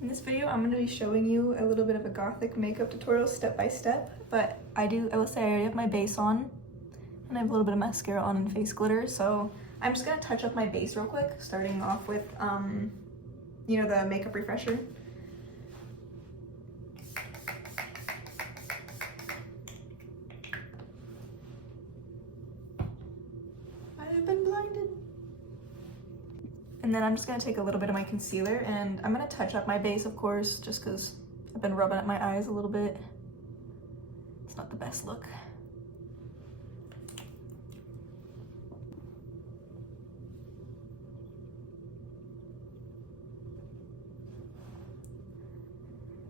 In this video, I'm going to be showing you a little bit of a Gothic makeup tutorial step by step, but I will say I already have my base on, and I have a little bit of mascara on and face glitter, so I'm just going to touch up my base real quick, starting off with, you know, the makeup refresher. I have been blinded. And then I'm just gonna take a little bit of my concealer and I'm gonna touch up my base, of course, just because I've been rubbing at my eyes a little bit. It's not the best look.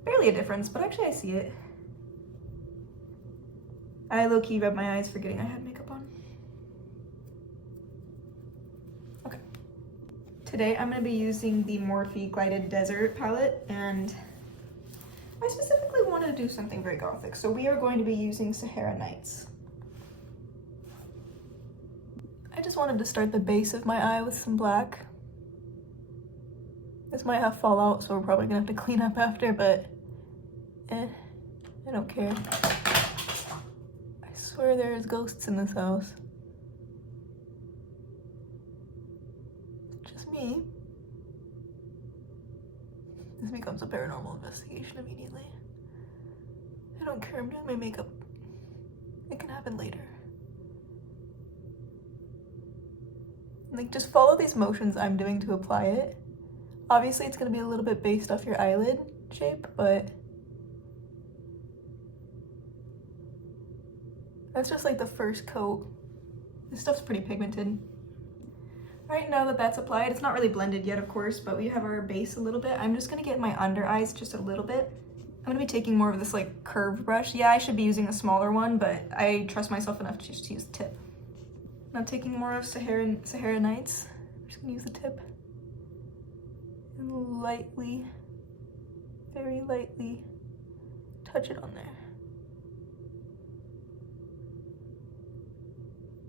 Barely a difference, but actually I see it. I low-key rubbed my eyes forgetting I had makeup on. Today I'm going to be using the Morphe Glided Desert palette, and I specifically wanted to do something very gothic, so we are going to be using Sahara Nights. I just wanted to start the base of my eye with some black. This might have fallout, so we're probably going to have to clean up after, but I don't care. I swear there's ghosts in this house. Me. This becomes a paranormal investigation immediately. I don't care, I'm doing my makeup. It can happen later. Like, just follow these motions I'm doing to apply it. Obviously it's gonna be a little bit based off your eyelid shape, but that's just like the first coat. This stuff's pretty pigmented. Right now that that's applied, it's not really blended yet, of course, but we have our base a little bit. I'm just gonna get my under eyes just a little bit. I'm gonna be taking more of this like curved brush. Yeah, I should be using a smaller one, but I trust myself enough to just use the tip. Now taking more of Sahara Nights, I'm just gonna use the tip and lightly, very lightly touch it on there.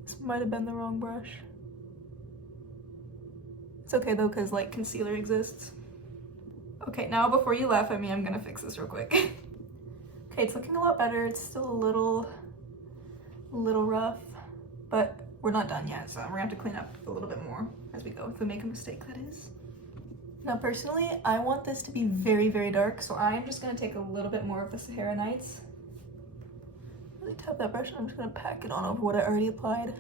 This might have been the wrong brush. It's okay though, because like concealer exists. Okay, now before you laugh at me, I'm gonna fix this real quick. Okay, it's looking a lot better. It's still a little rough, but we're not done yet, so we're gonna have to clean up a little bit more as we go, if we make a mistake, that is. Now personally, I want this to be very, very dark, so I'm just gonna take a little bit more of the Sahara Nights. Really tap that brush and I'm just gonna pack it on over what I already applied.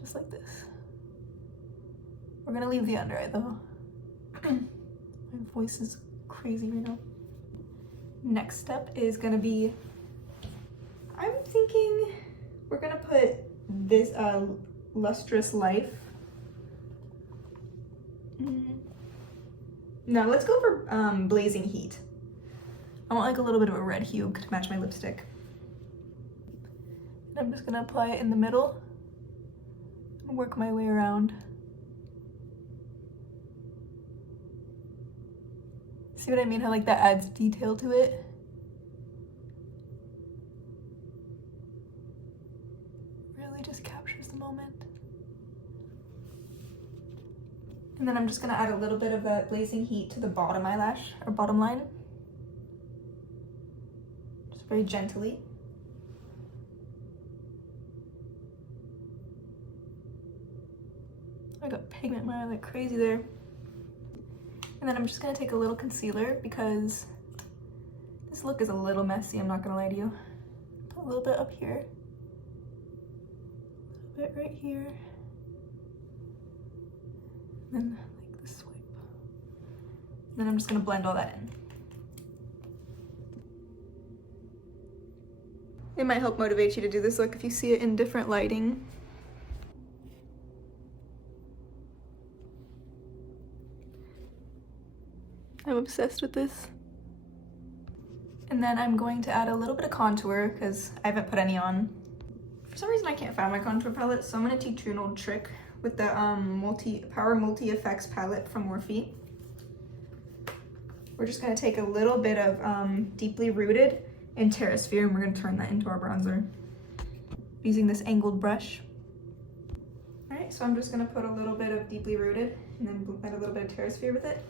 Just like this. We're gonna leave the under eye though. My voice is crazy right now. Next step is gonna be, I'm thinking we're gonna put this Lustrous Life. No, let's go for Blazing Heat. I want like a little bit of a red hue to match my lipstick. I'm just gonna apply it in the middle. Work my way around. See what I mean? How like that adds detail to it. Really just captures the moment. And then I'm just gonna add a little bit of that Blazing Heat to the bottom eyelash, or bottom line. Just very gently. I got pigment in my eye like crazy there. And then I'm just gonna take a little concealer because this look is a little messy, I'm not gonna lie to you. Put a little bit up here, a little bit right here, and then like this swipe. And then I'm just gonna blend all that in. It might help motivate you to do this look if you see it in different lighting. I'm obsessed with this. And then I'm going to add a little bit of contour because I haven't put any on. For some reason I can't find my contour palette, so I'm going to teach you an old trick with the Power Multi Effects palette from Morphe. We're just going to take a little bit of Deeply Rooted and Terrasphere, and we're going to turn that into our bronzer using this angled brush. Okay, so I'm just gonna put a little bit of Deeply Rooted and then blend a little bit of Terrasphere with it.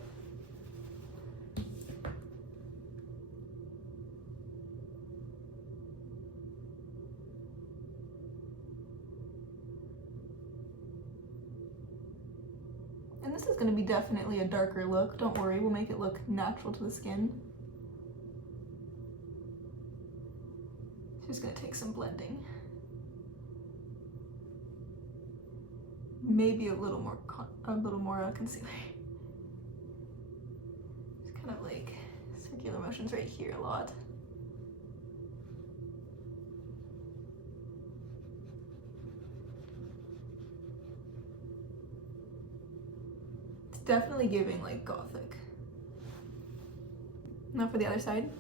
And this is gonna be definitely a darker look. Don't worry, we'll make it look natural to the skin. It's just gonna take some blending. Maybe a little more concealer. Just kind of like circular motions right here a lot. It's definitely giving like Gothic. Now for the other side.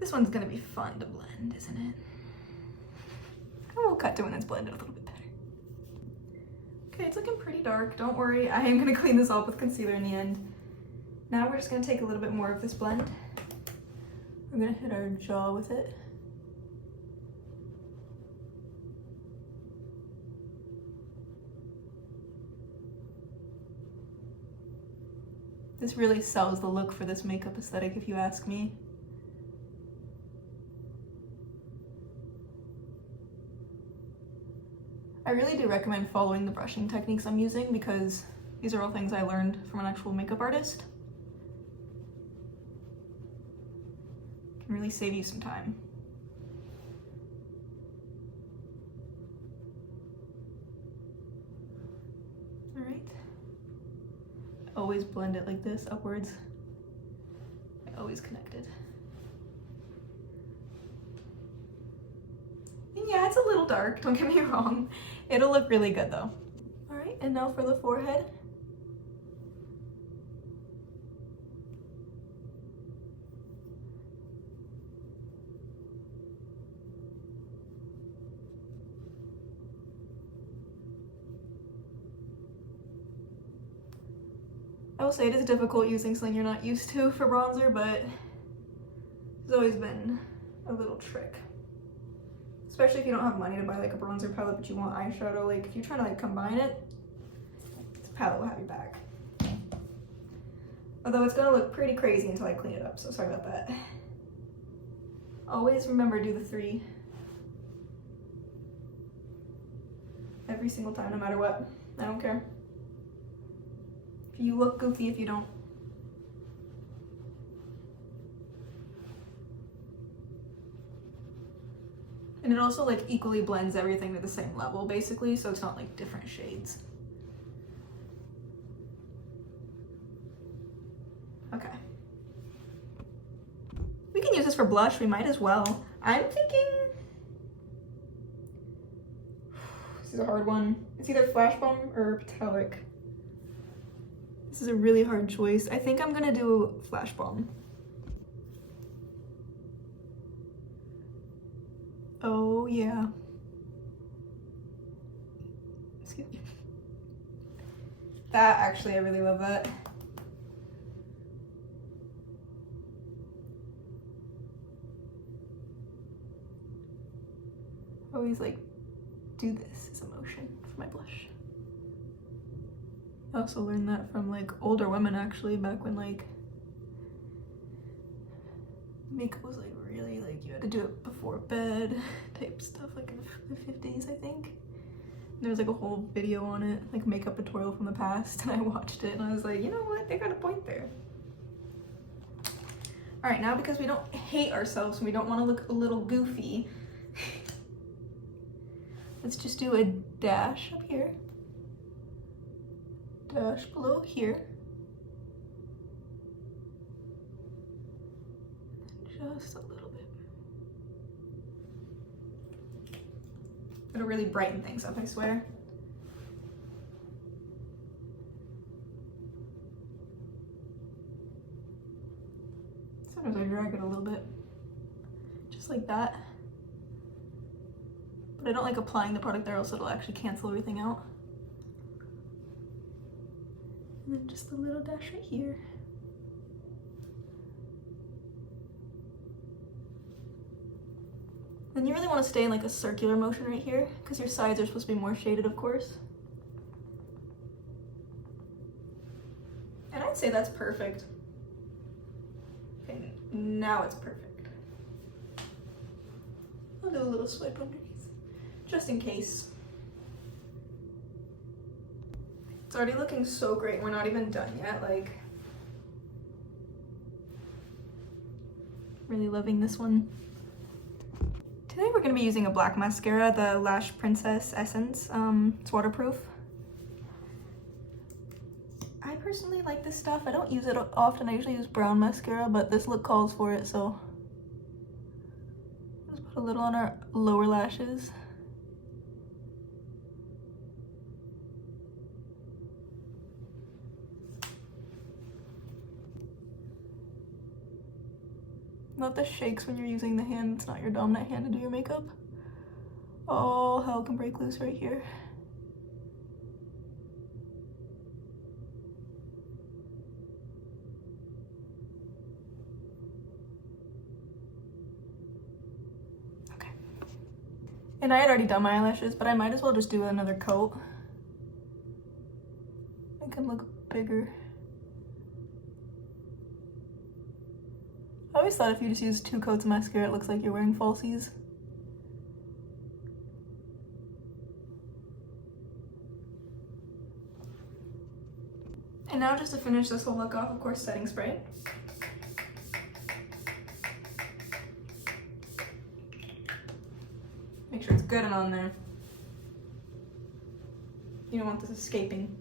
This one's gonna be fun to blend, isn't it? And we'll cut to when it's blended a little bit better. Okay, it's looking pretty dark. Don't worry, I am gonna clean this up with concealer in the end. Now we're just gonna take a little bit more of this blend. We're gonna hit our jaw with it. This really sells the look for this makeup aesthetic, if you ask me. I really do recommend following the brushing techniques I'm using because these are all things I learned from an actual makeup artist. Can really save you some time. All right. Always blend it like this, upwards. I always connect it. And yeah, it's a little dark, don't get me wrong. It'll look really good though. All right, and now for the forehead. I will say it is difficult using something you're not used to for bronzer, but it's always been a little trick. Especially if you don't have money to buy like a bronzer palette, but you want eyeshadow. Like if you're trying to like combine it, this palette will have your back. Although it's gonna look pretty crazy until I clean it up, so sorry about that. Always remember, do the 3. Every single time, no matter what. I don't care. If you look goofy if you don't. And it also like equally blends everything to the same level basically, so it's not like different shades. Okay. We can use this for blush, we might as well. I'm thinking, this is a hard one. It's either Flash Bomb or Metallic. This is a really hard choice. I think I'm gonna do Flash Bomb. Oh yeah. Excuse me. That actually, I really love that. Always like do this as a motion for my blush. I also learned that from like older women actually, back when like makeup was like really like you had to do it before bed type stuff, like in the 50s I think. And there was like a whole video on it, like makeup tutorial from the past, and I watched it and I was like, you know what, they got a point there. All right, now because we don't hate ourselves and we don't want to look a little goofy, let's just do a dash up here, dash below here, just a little bit. It'll really brighten things up, I swear. Sometimes I drag it a little bit. just like that. But I don't like applying the product there, else it'll actually cancel everything out. And then just a little dash right here. Then you really want to stay in like a circular motion right here, because your sides are supposed to be more shaded, of course. And I'd say that's perfect. Okay, now it's perfect. I'll do a little swipe underneath, just in case. It's already looking so great. We're not even done yet. Like, really loving this one. Today we're going to be using a black mascara, the Lash Princess Essence. It's waterproof. I personally like this stuff. I don't use it often. I usually use brown mascara, but this look calls for it, so let's put a little on our lower lashes. Love the shakes when you're using the hand. It's not your dominant hand to do your makeup. All hell can break loose right here. Okay. And I had already done my eyelashes, but I might as well just do another coat. It can look bigger. I always thought if you just use 2 coats of mascara, it looks like you're wearing falsies. And now just to finish this whole look off, of course, setting spray. Make sure it's good and on there. You don't want this escaping.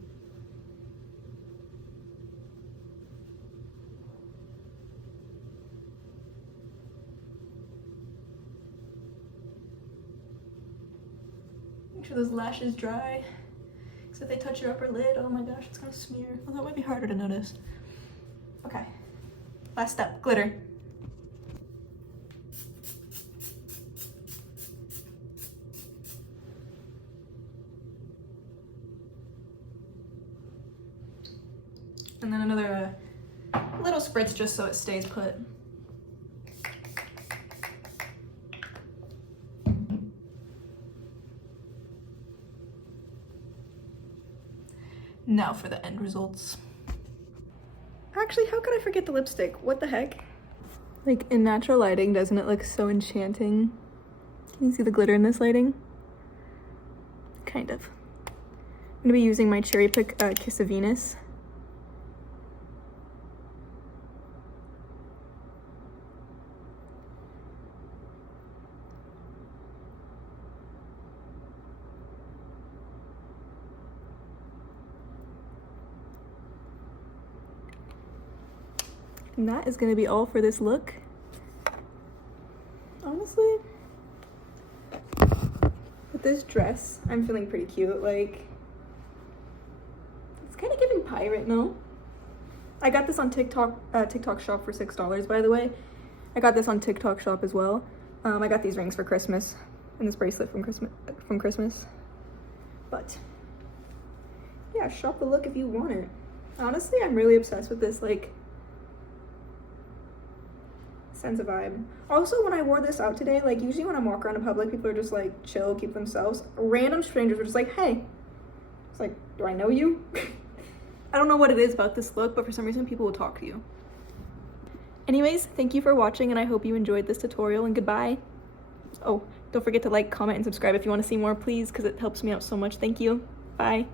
Make sure those lashes dry, because if they touch your upper lid, oh my gosh, it's gonna smear. Well, that might be harder to notice. Okay, last step, glitter. And then another little spritz just so it stays put. Now for the end results. Actually, how could I forget the lipstick? What the heck? Like, in natural lighting, doesn't it look so enchanting? Can you see the glitter in this lighting? Kind of. I'm gonna be using my Cherry Pick Kiss of Venus. And that is gonna be all for this look. Honestly, with this dress, I'm feeling pretty cute. Like, it's kind of giving pirate, no? I got this on TikTok shop for $6, by the way. I got this on TikTok shop as well. I got these rings for Christmas and this bracelet from Christmas. But yeah, shop the look if you want it. Honestly, I'm really obsessed with this, like, sense of vibe. Also, when I wore this out today, like, usually when I'm walking around in public, people are just like chill, keep themselves. Random strangers were just like, hey. It's like, do I know you? I don't know what it is about this look, but for some reason people will talk to you. Anyways, thank you for watching, and I hope you enjoyed this tutorial, and goodbye. Oh, don't forget to like, comment, and subscribe if you want to see more, please, because it helps me out so much. Thank you. Bye.